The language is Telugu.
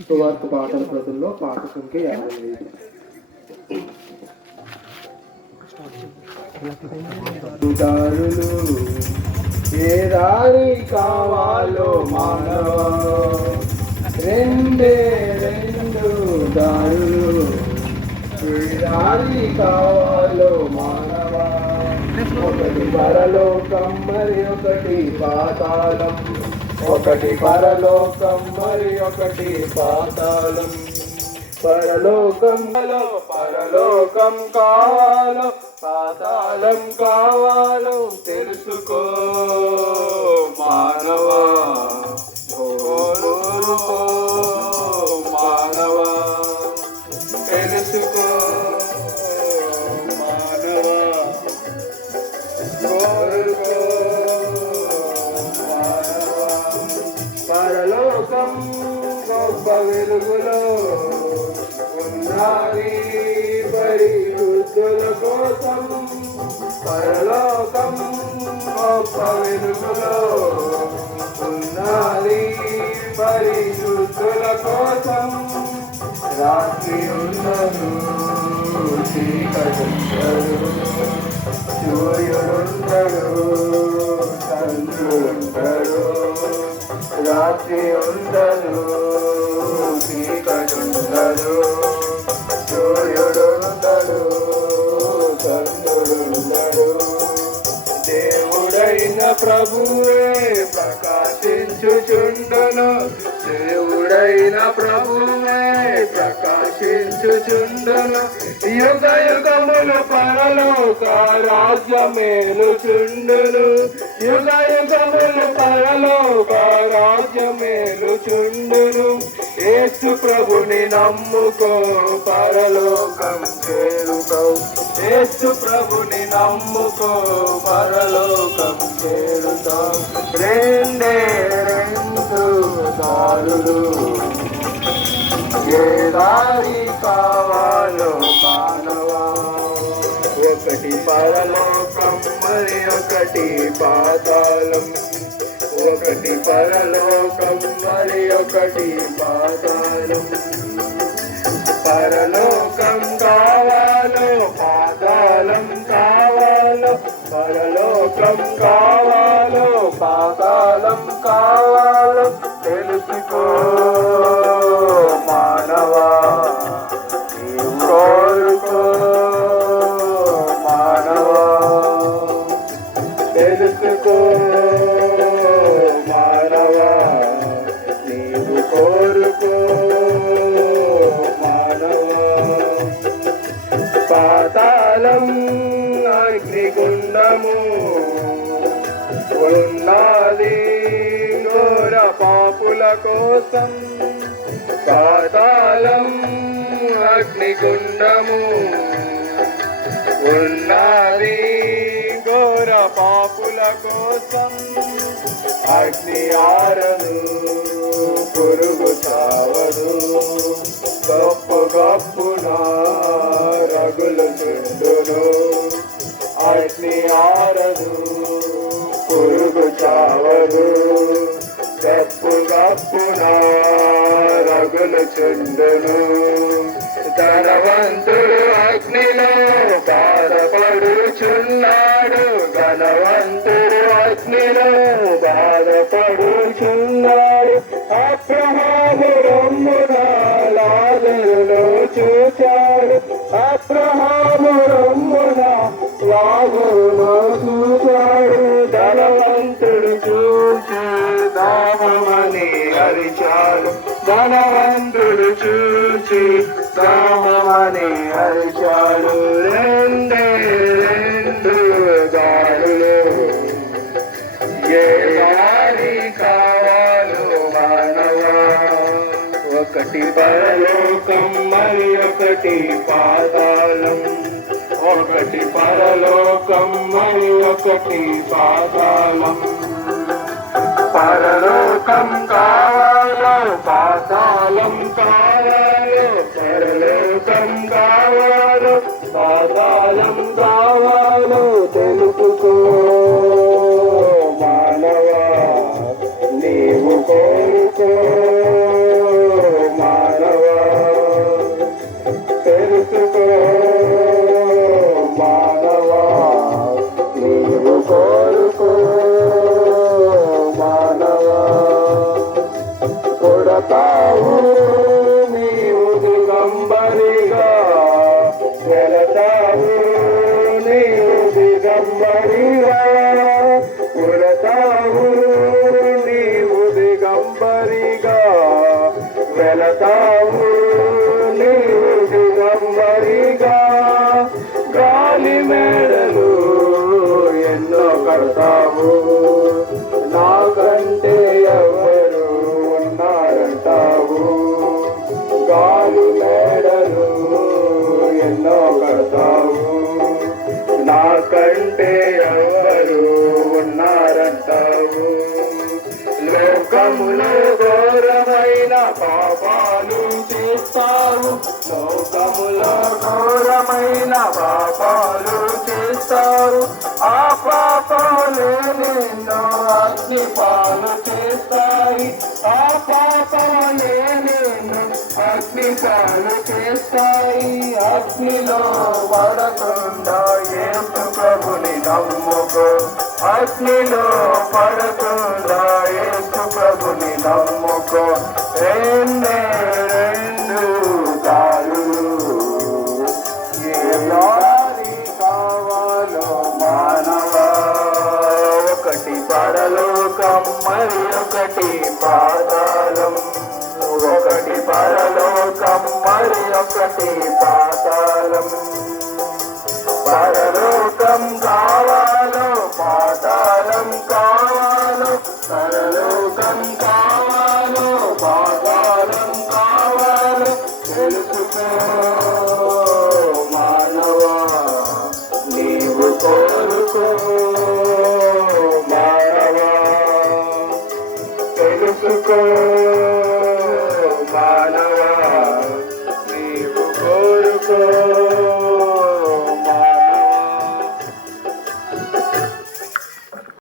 సువార్త పాటల ప్రతుల్లో పాట సంఖ్య యాభై ఐదు దారులు ఏ దారి కావాలో మానవ. రెండే రెండు దారులు ఏ దారి కావాలి ఒకటి పరలోకం మరి ఒకటి పాతాళం. ఒకటి పరలోకం మరి ఒకటి పాతాళం. పరలోకంలో పరలోకం కావాలో పాతాళం కావాలో తెలుసుకో. పరలోకం గొప్ప వెలుగులో ఉన్నది పరిశుద్ధుల కోసం పరలోకం గొప్ప వెలుగులో ఉన్నది పరిశుద్ధుల కోసం రాత్రి ఉన్నదు చీకటుండదు సూర్యుడుండడు చంద్రుడుండడు రాత్రి ఉండదు చీకటుండదు సూర్యుడుండడు చంద్రుడుండడు దేవుడైన ప్రభువే ప్రకాశించుచుండును దేవుడైన ప్రభువే ప్రకాశించుచుండును. యుగ యుగములు పరలోక రాజ్యమేలుచుండును యుగ యుగములు పరలోక రాజ్యమేలుచుండును యేసు ప్రభుని నమ్ముకో పరలోకం చేరుతావు యేసు ప్రభుని నమ్ముకో పరలోకం చేరుతావు రెండే రెండు దారులు దారి కావాలో మానవా. ఒకటి పరలోకం మరి ఒకటి పాతాళం. ఒకటి పరలోకం మరి ఒకటి పాతాళం. పరలోకం పాపుల కోసం పాతాళం అగ్నిగుండము ఉన్నది. ఘోర పాపుల కోసం అగ్ని ఆరదు పురుగు చావదు. గొప్ప గప్పున రగులు చుండును అగ్ని ఆరదు పురుగు చావదు. గప్పున రగులు చుండును ధనవంతుడు అగ్నిలో బాధపడుచున్నాడు. ధనవంతుడు అగ్నిలో బాధపడుచున్నాడు. అబ్రహాము రమ్మున చూ అరిచాడు చూచి దాహమని అరిచాడు. రెండే రెండు దారులు ఏ దారి కావాలో మానవా? ఒకటి పరలోకం మరి ఒకటి పాతాళం. ఒకటి పరలోకం మరి ఒకటి పాతాళం. పరలోకం కావాలి పాతాళం కావాలో కొడతావు మేడలు ఎన్నో కడతావు నాకంటే ఎవరు ఉన్నారంటావు లోకములో ఘోరమైన పాపాలు చేస్తావు లోకములో ఘోరమైన పాపాలు చేస్తావు ఆ పాపాలు నిన్ను అగ్ని పాలు అగ్ని పాలు చేస్తాయి అగ్నిలో పడకుండా యేసు ప్రభుని నమ్ముకో. అగ్నిలో పడకుండా యేసు ప్రభుని నమ్ముకో. రెండే రెండు దారులు ఏ దారి కావాలో మానవా ఒకటి పరలోకం మరి ఒకటి పాతాళం పరలోకతే పాతాళం పరలోకం కావాలో పాతాళం కావాలో పరలోకం కావాలి.